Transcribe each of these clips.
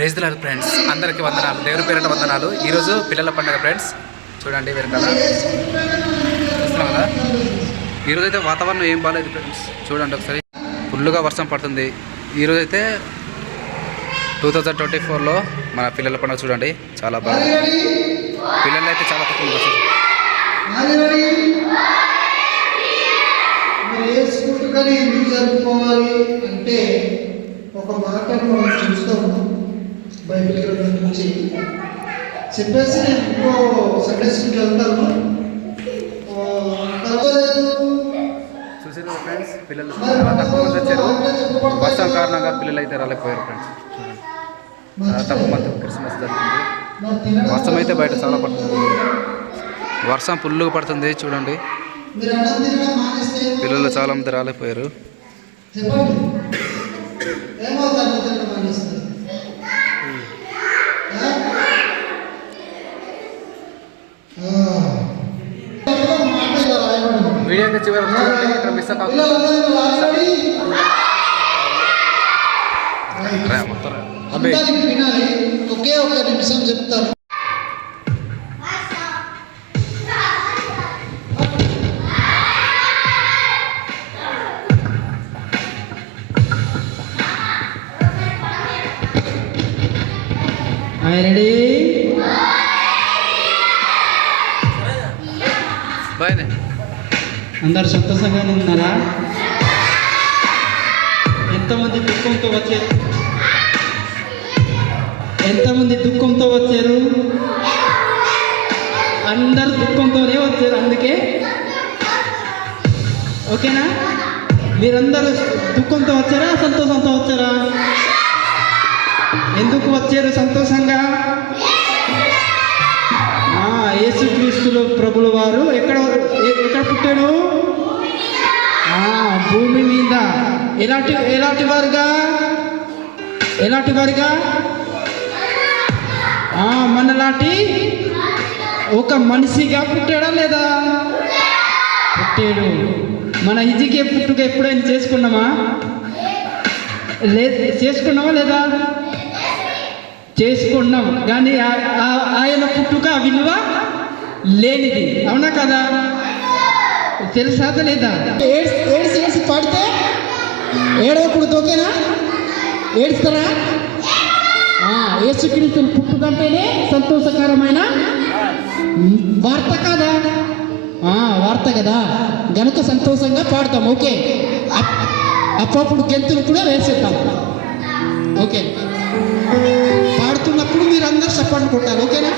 Praise the lord friends, అందరికీ వందనాలు. దేవుని పేరిట వందనాలు. ఈరోజు పిల్లల పండుగ ఫ్రెండ్స్. చూడండి వెనకాల చూస్తున్నాం కదా. ఈరోజు అయితే వాతావరణం ఏం బాగాలేదు ఫ్రెండ్స్. చూడండి ఒకసారి, ఫుల్గా వర్షం పడుతుంది. ఈరోజైతే 2024లో మన పిల్లల పండుగ చూడండి, చాలా బాగా. పిల్లలు అయితే చాలా తక్కువ వచ్చారు. ఎందుకు జరుపుకోవాలి అంటే ఒక మాటను మనం చూస్తాము బైబిల్ గ్రంథం నుంచి చెప్పేసి నేను ఇంకో సండే స్కూల్కి వెళ్తాను. చూసారు ఫ్రెండ్స్, పిల్లలు చాలా తక్కువ మంది వచ్చారు. వర్షం కారణంగా పిల్లలు అయితే రాలేకపోయారు ఫ్రెండ్స్. చూడండి, చాలా తక్కువ మంది క్రిస్మస్ జరుగుతుంది. వర్షం అయితే బయట చాలా పడుతుంది. వర్షం ఫుల్గా పడుతుంది. చూడండి, పిల్లలు చాలా మంది రాలేకపోయారు. వీడియో చివరి ఇక్కడ మిస్ వినాలి. ఒకే ఒక నిమిషం చెప్తాను. రెడీ? బాయ్. అందరు సంతోషంగానే ఉన్నారా? ఎంతమంది దుఃఖంతో వచ్చారు? ఎంతమంది దుఃఖంతో వచ్చారు? అందరు దుఃఖంతోనే వచ్చారు. అందుకే ఓకేనా? మీరందరూ దుఃఖంతో వచ్చారా, సంతోషంతో వచ్చారా? ఎందుకు వచ్చారు సంతోషంగా? యేసుక్రీస్తులు ప్రభుల వారు ఎక్కడ పుట్టాడు? భూమి మీద. ఎలాంటి వారుగా మనలాంటి ఒక మనిషిగా పుట్టాడా లేదా? పుట్టాడు. మన ఇజికే పుట్టుక ఎప్పుడైనా చేసుకున్నామా లేదా? చేసుకున్నాం. కానీ ఆయన పుట్టుక విలువ లేనిది. అవునా కదా? తెలుసా లేదా? ఏడ్చి పాడితే ఏడవకూడదు. ఓకేనా? ఏడుస్తారా? యేసుక్రీస్తు పుట్టుకంటేనే సంతోషకరమైన వార్త కదా. వార్త కదా, గనుక సంతోషంగా పాడతాం. ఓకే, అప్పుడు గెంతులు కూడా వేసేద్దాం. ఓకే, పాడుతున్నప్పుడు మీరు అందరు చప్పట్లు కొట్టాలి. ఓకేనా?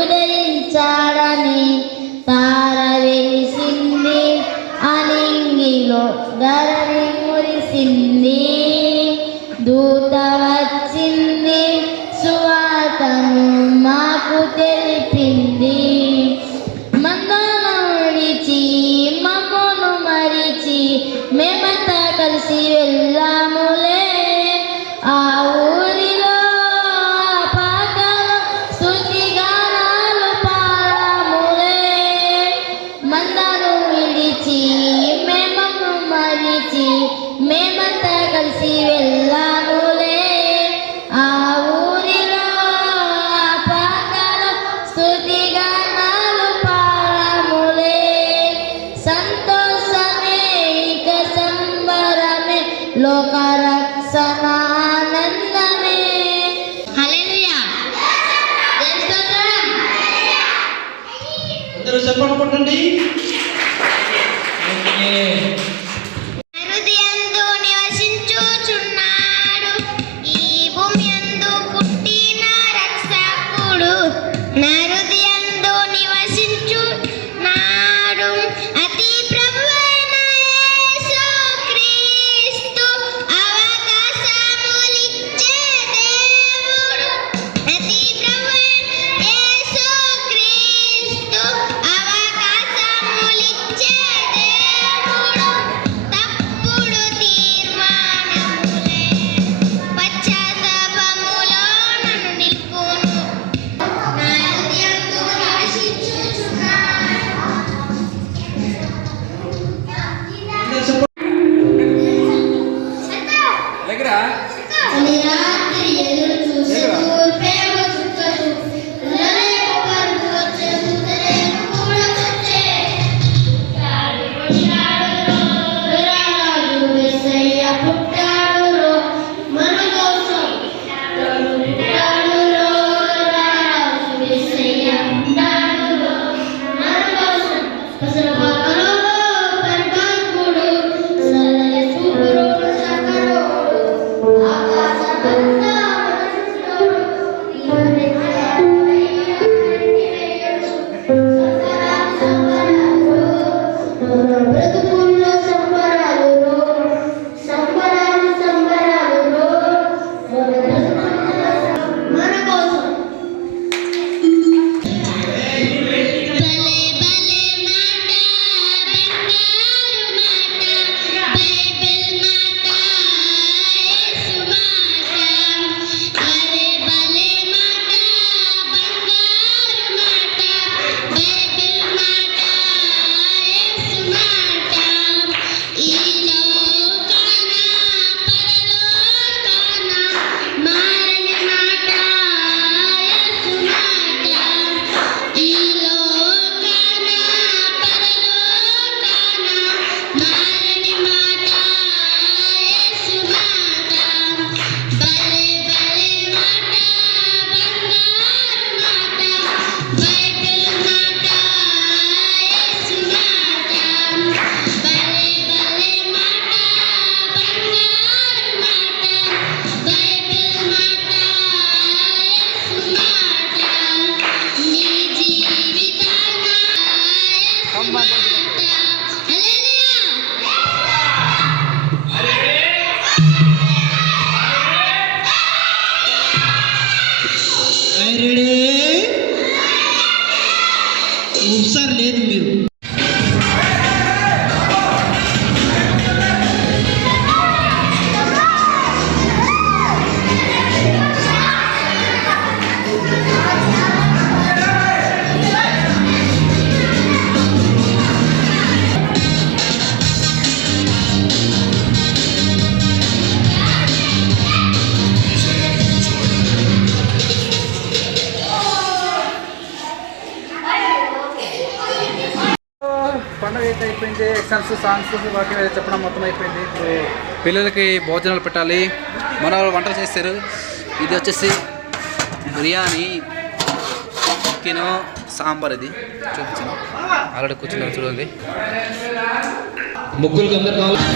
ఉదయించాడని తార వెలిసింది, అనింగిలో ధరణి మురిసింది. దూత వచ్చింది, సువార్తను మాకు తెలిపింది. మందను విడిచి మమ్మను మరిచి మేమంతా కలిసి వెళ్ళాములే. ఆ ఊరిలో మందను విడిచి మేమంతా కలిసి వెళ్ళాము. రక్షణ ఆనందమే. హల్లెలూయా. దేవుని స్తోత్రం. అందరూ చప్పట్లు కొట్టండి. ఓకే. హృదయందు నివసించుచున్నాడు ఈ భూమి యందు పుట్టిన రక్షకుడు. నా హృదయందు నివసించున్నాడు అతి ప్రభువైన యేసుక్రీస్తు. అవకాశములిచ్చే దేవుడు. అతి ప్రభువైన యేసుక్రీస్తు. అవకాశములిచ్చే దేవుడు. తప్పుడు తీర్మానములే పశ్చాత్తాపములో నన్ను నిలుపును. నా హృదయందు నివసించుచున్నాడు. అని రాత్రి ఎదురు చూస్తూ ప్రేమ చుట్టూ ఉదయం పరుగు వచ్చే ఉదయం కూడా వచ్చే. రారాజు యేసయ్య పుట్టాడురో మన కోసం. పుట్టాడురో రారాజు యేసయ్య పుట్టాడురో మన కోసం. పసరపాకలో పరిపాలకుడు సరళ చూపుడు సకరుడు. ఆకాశమంతా మనసులోడు. ఈవెన బ్రతుకుల్లో సంబరాలు సంబరాలు సంబరాలు మన కోసం. భలే భలే మాట బంగారు మాట బైబిల్ మాట యేసు మాట. భలే భలే మాట బంగారు మాట బైబిల్ మాట యేసు మాట. ఈ లోకాన పరలోకాన మారని మాట యేసు మాట. ఈ లోకాన పరలోకాన మారని మాట యేసు మాట. భలే భలే మాట బంగారు మాట బైబిల్ మాట యేసు మాట. భలే భలే మాట బంగారు మాట బైబిల్ మాట యేసు మాట. నీ జీవితాన యేసు మాట. రెడీ. ఒకసారి లేదు మీరు. పండుగ అయితే అయిపోయింది. ఎగ్జామ్స్ సాంగ్స్ వాటి మీద చెప్పడం మొత్తం అయిపోయింది. ఇప్పుడు పిల్లలకి భోజనాలు పెట్టాలి. మన వాళ్ళు వంటలు చేస్తారు. ఇది వచ్చేసి బిర్యానీ, చికెన్, సాంబార్. ఇది చూపించాను ఆల్రెడీ కూర్చున్నాను చూడండి. ముగ్గురికి అందరు కావాలి.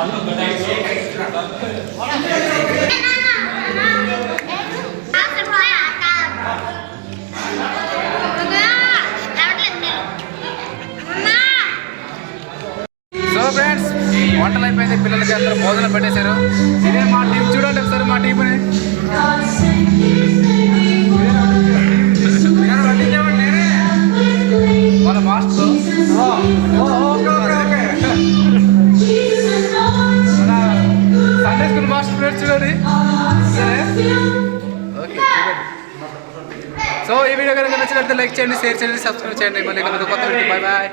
సో ఫ్రెండ్స్ వంటలు అయిపోయింది, పిల్లలకి అందరూ భోజనం పెట్టేశారు. ఇదే మా టీం, చూడండి ఒకసారి మా టీంని. మన మాస్టర్ మన సండే స్కూల్ మాస్టర్ ఫ్రెండ్స్ చూడండి. ఓకే చూడండి. సో ఈ వీడియో కనుక నచ్చినట్లయితే లైక్ చేయండి, షేర్ చేయండి, సబ్స్క్రైబ్ చేయండి. మళ్ళీ కొత్త వీడియో. Bye bye.